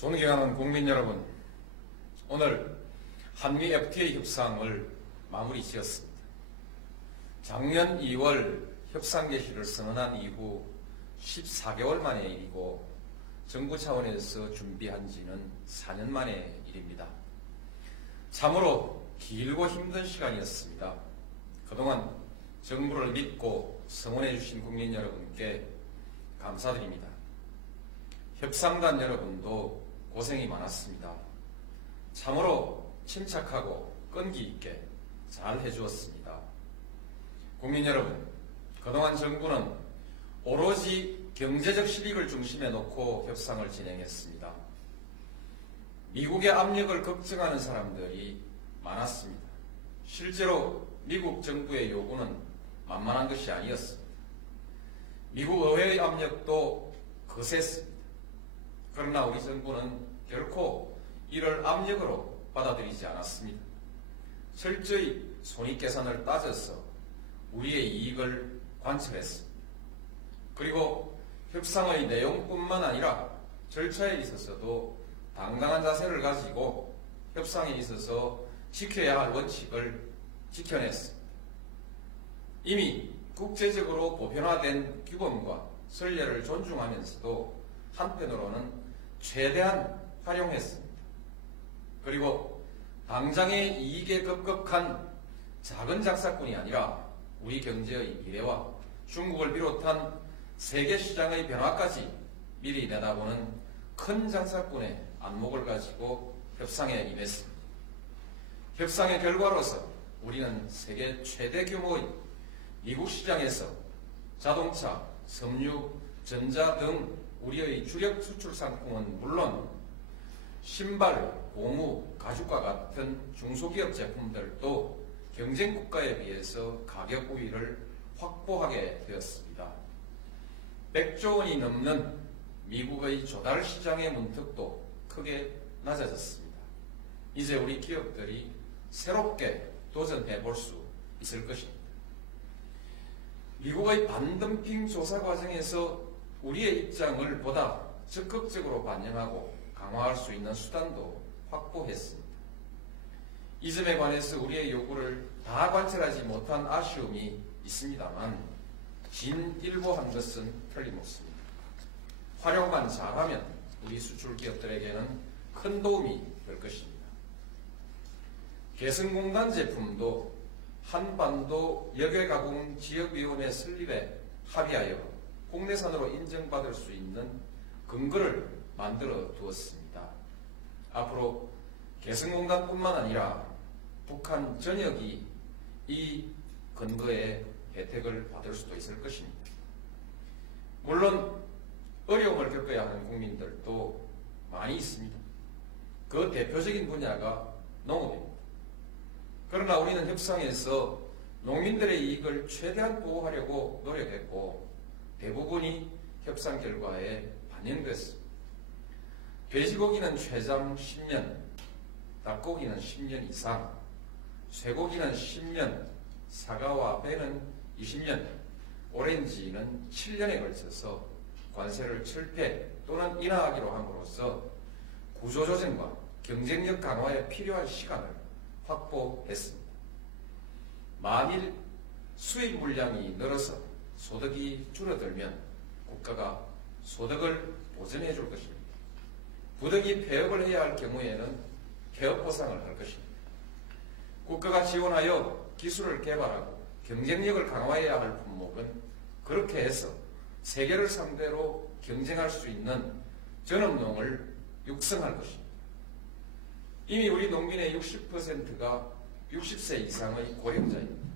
존경하는 국민 여러분, 오늘 한미 FTA 협상을 마무리 지었습니다. 작년 2월 협상 개시를 선언한 이후 14개월 만의 일이고 정부 차원에서 준비한 지는 4년 만의 일입니다. 참으로 길고 힘든 시간이었습니다. 그동안 정부를 믿고 성원해 주신 국민 여러분께 감사드립니다. 협상단 여러분도 고생이 많았습니다. 참으로 침착하고 끈기 있게 잘 해주었습니다. 국민 여러분, 그동안 정부는 오로지 경제적 실익을 중심에 놓고 협상을 진행했습니다. 미국의 압력을 걱정하는 사람들이 많았습니다. 실제로 미국 정부의 요구는 만만한 것이 아니었습니다. 미국 의회의 압력도 거셌습니다. 그러나 우리 정부는 결코 이를 압력으로 받아들이지 않았습니다. 철저히 손익계산을 따져서 우리의 이익을 관철했습니다. 그리고 협상의 내용뿐만 아니라 절차에 있어서도 당당한 자세를 가지고 협상에 있어서 지켜야 할 원칙을 지켜냈습니다. 이미 국제적으로 보편화된 규범과 선례를 존중하면서도 한편으로는 최대한 활용했습니다. 그리고 당장의 이익에 급급한 작은 작사꾼이 아니라 우리 경제의 미래와 중국을 비롯한 세계 시장의 변화까지 미리 내다보는 큰 장사꾼의 안목을 가지고 협상에 임했습니다. 협상의 결과로서 우리는 세계 최대 규모의 미국 시장에서 자동차, 섬유, 전자 등 우리의 주력 수출 상품은 물론 신발, 고무, 가죽과 같은 중소기업 제품들도 경쟁 국가에 비해서 가격 우위를 확보하게 되었습니다. 100조 원이 넘는 미국의 조달 시장의 문턱도 크게 낮아졌습니다. 이제 우리 기업들이 새롭게 도전해 볼 수 있을 것입니다. 미국의 반덤핑 조사 과정에서 우리의 입장을 보다 적극적으로 반영하고 강화할 수 있는 수단도 확보했습니다. 이 점에 관해서 우리의 요구를 다 관철하지 못한 아쉬움이 있습니다만 진일보한 것은 틀림없습니다. 활용만 잘하면 우리 수출 기업들에게는 큰 도움이 될 것입니다. 개성공단 제품도 한반도 역외가공 지역위원회 설립에 합의하여 국내산으로 인정받을 수 있는 근거를 만들어 두었습니다. 앞으로 개성공단뿐만 아니라 북한 전역이 이 근거에 혜택을 받을 수도 있을 것입니다. 물론 어려움을 겪어야 하는 국민들도 많이 있습니다. 그 대표적인 분야가 농업입니다. 그러나 우리는 협상에서 농민들의 이익을 최대한 보호하려고 노력했고 대부분이 협상 결과에 반영됐습니다. 돼지고기는 최장 10년, 닭고기는 10년 이상, 쇠고기는 10년, 사과와 배는 20년, 오렌지는 7년에 걸쳐서 관세를 철폐 또는 인하하기로 함으로써 구조조정과 경쟁력 강화에 필요한 시간을 확보했습니다. 만일 수입 물량이 늘어서 소득이 줄어들면 국가가 소득을 보전해 줄 것입니다. 부득이 폐업을 해야 할 경우에는 폐업 보상을 할 것입니다. 국가가 지원하여 기술을 개발하고 경쟁력을 강화해야 할 품목은 그렇게 해서 세계를 상대로 경쟁할 수 있는 전업농을 육성할 것입니다. 이미 우리 농민의 60%가 60세 이상의 고령자입니다.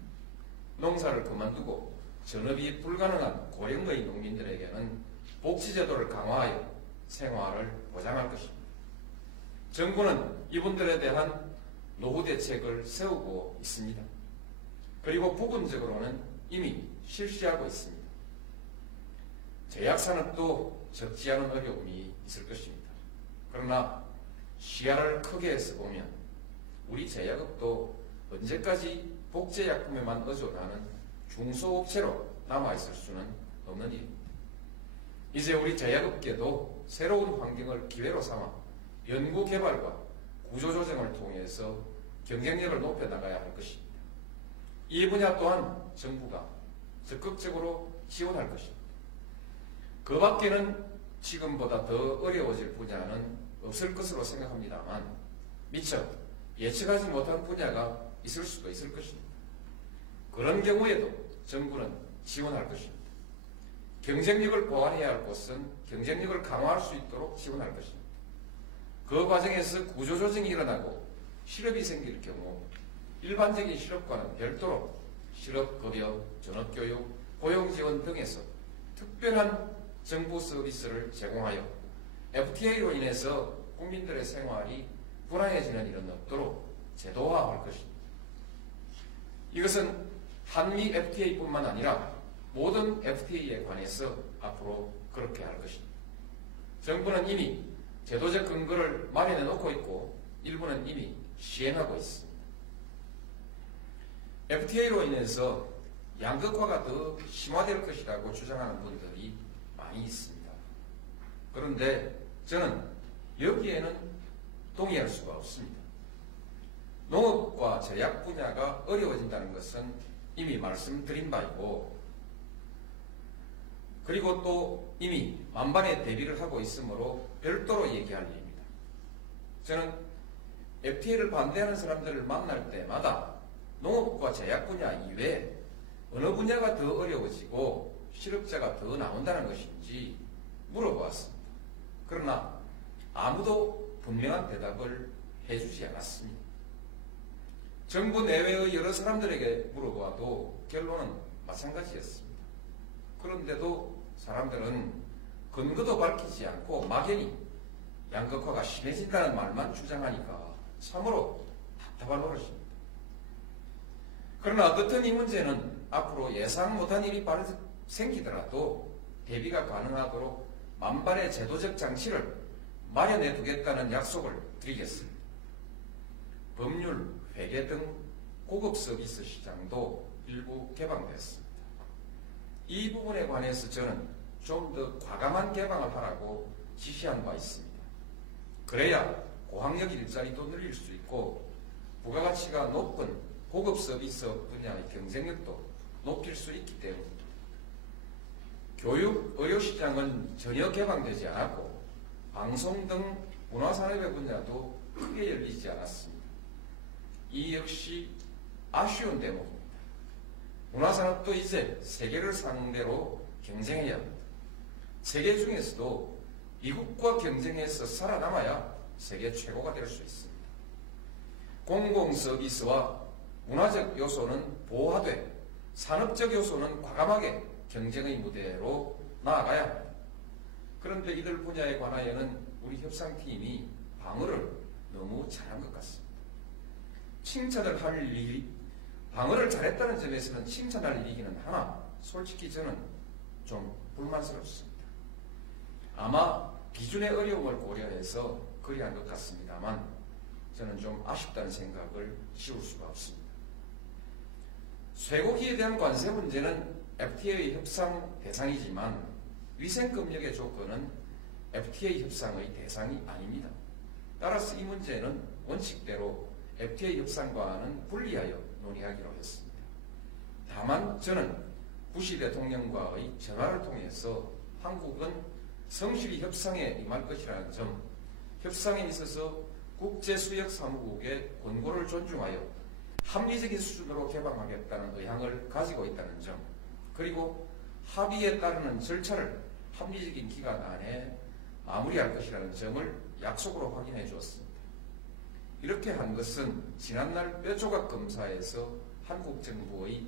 농사를 그만두고 전업이 불가능한 고령의 농민들에게는 복지제도를 강화하여 생활을 보장할 것입니다. 정부는 이분들에 대한 노후 대책을 세우고 있습니다. 그리고 부분적으로는 이미 실시하고 있습니다. 제약산업도 적지 않은 어려움이 있을 것입니다. 그러나 시야를 크게 해서 보면 우리 제약업도 언제까지 복제약품에만 의존하는 중소업체로 남아있을 수는 없는 일입니다. 이제 우리 제약업계도 새로운 환경을 기회로 삼아 연구 개발과 구조 조정을 통해서 경쟁력을 높여나가야 할 것입니다. 이 분야 또한 정부가 적극적으로 지원할 것입니다. 그 밖에는 지금보다 더 어려워질 분야는 없을 것으로 생각합니다만 미처 예측하지 못한 분야가 있을 수도 있을 것입니다. 그런 경우에도 정부는 지원할 것입니다. 경쟁력을 보완해야 할 곳은 경쟁력을 강화할 수 있도록 지원할 것입니다. 그 과정에서 구조조정이 일어나고 실업이 생길 경우 일반적인 실업과는 별도로 실업급여, 전업교육, 고용지원 등에서 특별한 정부 서비스를 제공하여 FTA로 인해서 국민들의 생활이 불안해지는 일은 없도록 제도화할 것입니다. 이것은 한미 FTA뿐만 아니라 모든 FTA에 관해서 앞으로 그렇게 할 것입니다. 정부는 이미 제도적 근거를 마련해 놓고 있고 일부는 이미 시행하고 있습니다. FTA로 인해서 양극화가 더 심화될 것이라고 주장하는 분들이 많이 있습니다. 그런데 저는 여기에는 동의할 수가 없습니다. 농업과 제약 분야가 어려워진다는 것은 이미 말씀드린 바이고 그리고 또 이미 만반의 대비를 하고 있으므로 별도로 얘기할 일입니다. 저는 FTA를 반대하는 사람들을 만날 때마다 농업과 제약 분야 이외에 어느 분야가 더 어려워지고 실업자가 더 나온다는 것인지 물어보았습니다. 그러나 아무도 분명한 대답을 해주지 않았습니다. 정부 내외의 여러 사람들에게 물어봐도 결론은 마찬가지였습니다. 그런데도 사람들은 근거도 밝히지 않고 막연히 양극화가 심해진다는 말만 주장하니까 참으로 답답한 노릇입니다. 그러나 어떻든 이 문제는 앞으로 예상 못한 일이 생기더라도 대비가 가능하도록 만반의 제도적 장치를 마련해 두겠다는 약속을 드리겠습니다. 법률, 회계 등 고급 서비스 시장도 일부 개방됐습니다. 이 부분에 관해서 저는 좀 더 과감한 개방을 하라고 지시한 바 있습니다. 그래야 고학력 일자리도 늘릴 수 있고 부가가치가 높은 고급 서비스 분야의 경쟁력도 높일 수 있기 때문입니다. 교육, 의료시장은 전혀 개방되지 않았고 방송 등 문화산업의 분야도 크게 열리지 않았습니다. 이 역시 아쉬운 대목입니다. 문화산업도 이제 세계를 상대로 경쟁해야 합니다. 세계 중에서도 미국과 경쟁해서 살아남아야 세계 최고가 될 수 있습니다. 공공서비스와 문화적 요소는 보호하되 산업적 요소는 과감하게 경쟁의 무대로 나아가야 합니다. 그런데 이들 분야에 관하여는 우리 협상팀이 방어를 너무 잘한 것 같습니다. 칭찬을 할 일이 방어를 잘했다는 점에서는 칭찬할 일이기는 하나 솔직히 저는 좀 불만스럽습니다. 아마 기준의 어려움을 고려해서 그리한 것 같습니다만 저는 좀 아쉽다는 생각을 지울 수가 없습니다. 쇠고기에 대한 관세 문제는 FTA 협상 대상이지만 위생급력의 조건은 FTA 협상의 대상이 아닙니다. 따라서 이 문제는 원칙대로 FTA 협상과는 분리하여 논의하기로 했습니다. 다만 저는 부시 대통령과의 전화를 통해서 한국은 성실히 협상에 임할 것이라는 점, 협상에 있어서 국제수역사무국의 권고를 존중하여 합리적인 수준으로 개방하겠다는 의향을 가지고 있다는 점, 그리고 합의에 따르는 절차를 합리적인 기간 안에 마무리할 것이라는 점을 약속으로 확인해 주었습니다. 이렇게 한 것은 지난날 뼈조각 검사에서 한국 정부의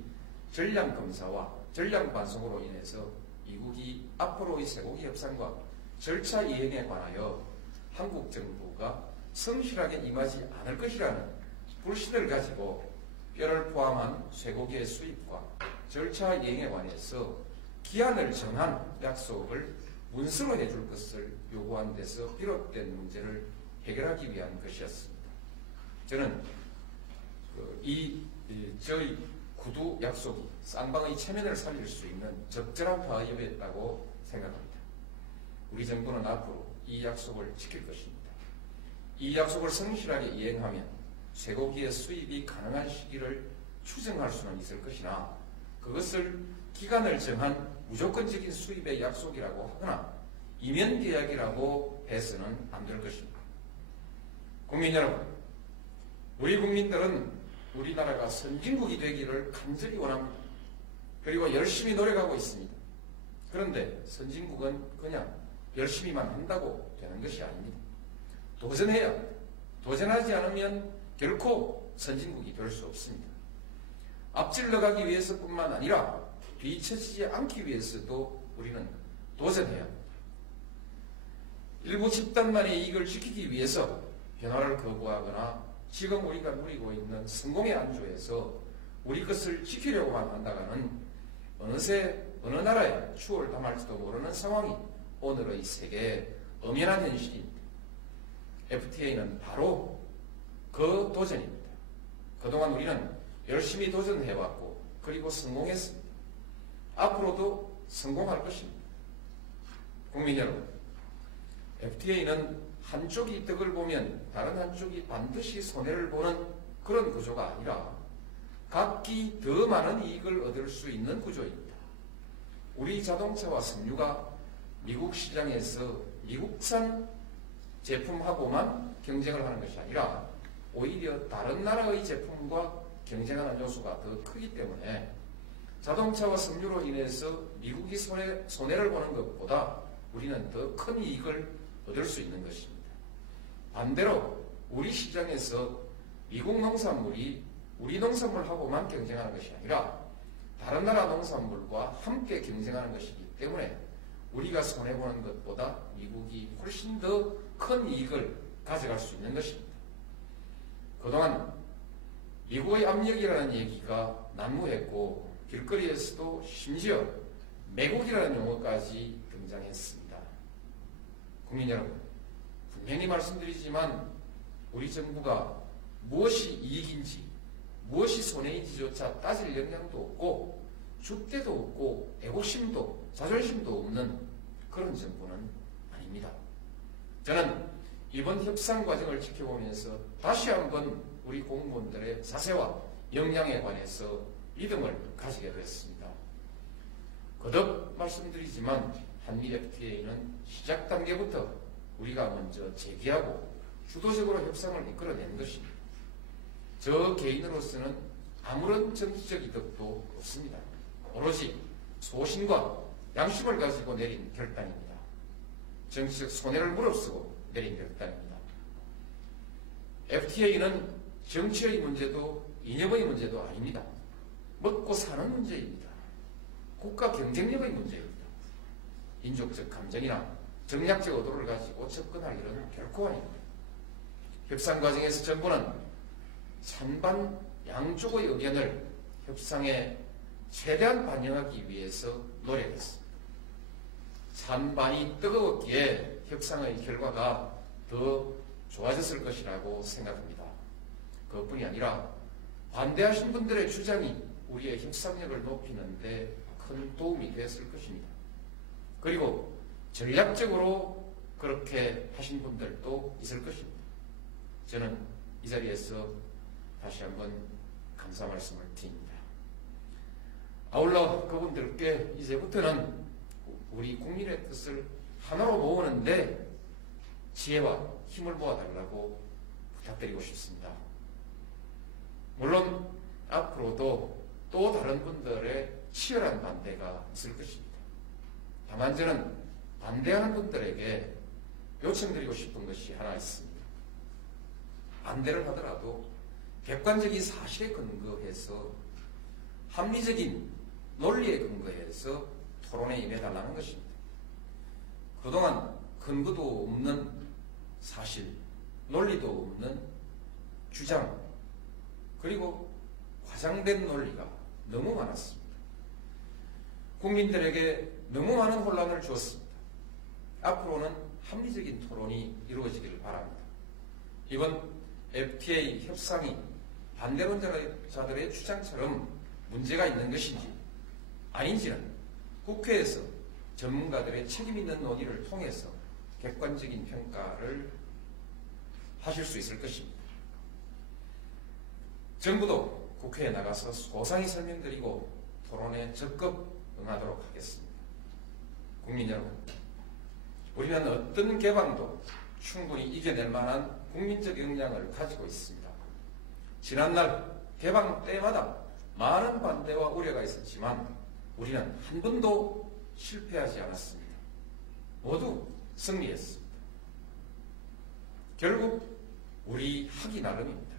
전량 검사와 전량 반송으로 인해서 미국이 앞으로의 쇠고기 협상과 절차 이행에 관하여 한국 정부가 성실하게 임하지 않을 것이라는 불신을 가지고 뼈를 포함한 쇠고기의 수입과 절차 이행에 관해서 기한을 정한 약속을 문서로 해줄 것을 요구한 데서 비롯된 문제를 해결하기 위한 것이었습니다. 저는 저희 구두 약속이 쌍방의 체면을 살릴 수 있는 적절한 타협이었다고 생각합니다. 우리 정부는 앞으로 이 약속을 지킬 것입니다. 이 약속을 성실하게 이행하면 쇠고기의 수입이 가능한 시기를 추정할 수는 있을 것이나 그것을 기간을 정한 무조건적인 수입의 약속이라고 하거나 이면계약이라고 해서는 안 될 것입니다. 국민 여러분, 우리 국민들은 우리나라가 선진국이 되기를 간절히 원합니다. 그리고 열심히 노력하고 있습니다. 그런데 선진국은 그냥 열심히만 한다고 되는 것이 아닙니다. 도전해야 합니다. 도전하지 않으면 결코 선진국이 될 수 없습니다. 앞질러 가기 위해서뿐만 아니라 뒤처지지 않기 위해서도 우리는 도전해야 합니다. 일부 집단만의 이익을 지키기 위해서 변화를 거부하거나 지금 우리가 누리고 있는 성공의 안주에서 우리 것을 지키려고만 한다가는 어느새 어느 나라에 추월 당할지도 모르는 상황이 오늘의 세계의 엄연한 현실입니다. FTA는 바로 그 도전입니다. 그동안 우리는 열심히 도전해왔고 그리고 성공했습니다. 앞으로도 성공할 것입니다. 국민 여러분, FTA는 한쪽이 덕을 보면 다른 한쪽이 반드시 손해를 보는 그런 구조가 아니라 각기 더 많은 이익을 얻을 수 있는 구조입니다. 우리 자동차와 석유가 미국 시장에서 미국산 제품하고만 경쟁을 하는 것이 아니라 오히려 다른 나라의 제품과 경쟁하는 요소가 더 크기 때문에 자동차와 석유로 인해서 미국이 손해를 보는 것보다 우리는 더 큰 이익을 얻을 수 있는 것입니다. 반대로 우리 시장에서 미국 농산물이 우리 농산물하고만 경쟁하는 것이 아니라 다른 나라 농산물과 함께 경쟁하는 것이기 때문에 우리가 손해보는 것보다 미국이 훨씬 더 큰 이익을 가져갈 수 있는 것입니다. 그동안 미국의 압력이라는 얘기가 난무했고 길거리에서도 심지어 매국이라는 용어까지 등장했습니다. 국민 여러분, 분명히 말씀드리지만 우리 정부가 무엇이 이익인지 무엇이 손해인지조차 따질 역량도 없고 줏대도 없고 애국심도 자존심도 없는 그런 정부는 아닙니다. 저는 이번 협상 과정을 지켜보면서 다시 한번 우리 공무원들의 자세와 역량에 관해서 믿음을 가지게 되었습니다. 거듭 말씀드리지만 한미 FTA는 시작 단계부터 우리가 먼저 제기하고 주도적으로 협상을 이끌어낸 것입니다. 저 개인으로서는 아무런 정치적 이득도 없습니다. 오로지 소신과 양심을 가지고 내린 결단입니다. 정치적 손해를 무릅쓰고 내린 결단입니다. FTA는 정치의 문제도 이념의 문제도 아닙니다. 먹고 사는 문제입니다. 국가 경쟁력의 문제입니다. 민족적 감정이나 정략적 의도를 가지고 접근할 일은 결코 아닙니다. 협상 과정에서 정부는 찬반 양쪽의 의견을 협상에 최대한 반영하기 위해서 노력했습니다. 찬반이 뜨거웠기에 협상의 결과가 더 좋아졌을 것이라고 생각합니다. 그것뿐이 아니라 반대하신 분들의 주장이 우리의 협상력을 높이는 데 큰 도움이 되었을 것입니다. 그리고 전략적으로 그렇게 하신 분들도 있을 것입니다. 저는 이 자리에서 다시 한번 감사 말씀을 드립니다. 아울러 그분들께 이제부터는 우리 국민의 뜻을 하나로 모으는데 지혜와 힘을 모아달라고 부탁드리고 싶습니다. 물론 앞으로도 또 다른 분들의 치열한 반대가 있을 것입니다. 다만 저는 반대하는 분들에게 요청드리고 싶은 것이 하나 있습니다. 반대를 하더라도 객관적인 사실에 근거해서 합리적인 논리에 근거해서 토론에 임해달라는 것입니다. 그동안 근거도 없는 사실, 논리도 없는 주장, 그리고 과장된 논리가 너무 많았습니다. 국민들에게 너무 많은 혼란을 주었습니다. 앞으로는 합리적인 토론이 이루어지기를 바랍니다. 이번 FTA 협상이 반대론자들의 주장처럼 문제가 있는 것인지 아닌지는 국회에서 전문가들의 책임 있는 논의를 통해서 객관적인 평가를 하실 수 있을 것입니다. 정부도 국회에 나가서 고상히 설명드리고 토론에 적극 응하도록 하겠습니다. 국민 여러분, 우리는 어떤 개방도 충분히 이겨낼 만한 국민적 역량을 가지고 있습니다. 지난날 개방 때마다 많은 반대와 우려가 있었지만 우리는 한 번도 실패하지 않았습니다. 모두 승리했습니다. 결국 우리 하기 나름입니다.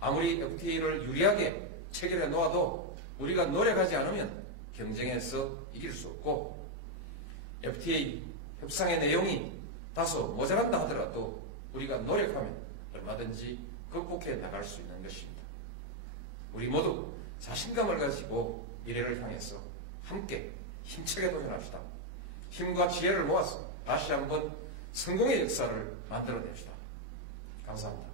아무리 FTA를 유리하게 체결해 놓아도 우리가 노력하지 않으면 경쟁에서 이길 수 없고, FTA 협상의 내용이 다소 모자란다 하더라도 우리가 노력하면 얼마든지 극복해 나갈 수 있는 것입니다. 우리 모두 자신감을 가지고 미래를 향해서 함께 힘차게 도전합시다. 힘과 지혜를 모아서 다시 한번 성공의 역사를 만들어냅시다. 감사합니다.